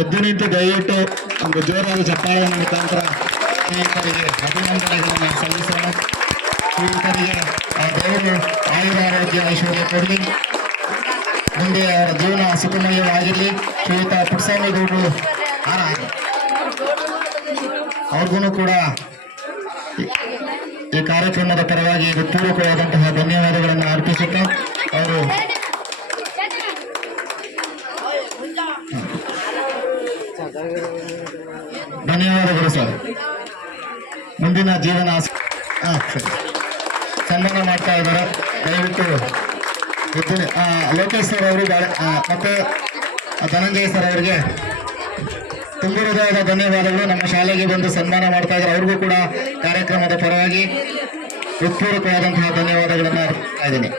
ಎದ್ದು ನಿಂತು ದಯವಿಟ್ಟು ಒಂದು ಜೋರಾದ ಚಪ್ಪಾಳೆಯ ಮುಖಾಂತರ ಶ್ರೀಯುತರಿಗೆ ಅಭಿನಂದನೆಗಳನ್ನು ಸಲ್ಲಿಸೋಣ. ಶ್ರೀಯುತರಿಗೆ ಆ ದೇವರು ಆಯುರಾರೋಗ್ಯ ಐಶ್ವರ್ಯ ಕೊಡಲಿ, ಮುಂದೆ ಅವರ ಜೀವನ ಸುಖಮಯವಾಗಿರಲಿ. ಶ್ರೀಯುತ ಪುಟ್ಟಸ್ವಾಮಿಗೌಡರು ಅವ್ರಿಗೂ ಕೂಡ ಈ ಕಾರ್ಯಕ್ರಮದ ಪರವಾಗಿ ಹೃತ್ಪೂರ್ವಕವಾದಂತಹ ಧನ್ಯವಾದಗಳನ್ನು ಅರ್ಪಿಸುತ್ತಾ ಅವರು ಧನ್ಯವಾದಗಳು ಸರ್. ಮುಂದಿನ ಜೀವನ ಸನ್ಮಾನ ಮಾಡ್ತಾ ಇದ್ದಾರೆ. ದಯವಿಟ್ಟು ಲೋಕೇಶ್ ಸರ್ ಅವರು ಮತ್ತೆ ಧನಂಜಯ ಸರ್ ಅವರಿಗೆ ತುಂಬ ಹೃದಯದ ಧನ್ಯವಾದಗಳು. ನಮ್ಮ ಶಾಲೆಗೆ ಬಂದು ಸನ್ಮಾನ ಮಾಡ್ತಾ ಇದ್ದಾರೆ. ಅವ್ರಿಗೂ ಕೂಡ ಕಾರ್ಯಕ್ರಮದ ಪರವಾಗಿ ಹೃತ್ಪೂರ್ವಕವಾದಂತಹ ಧನ್ಯವಾದಗಳನ್ನು ಅರ್ಪಿಸ್ತಾ ಇದ್ದೀನಿ.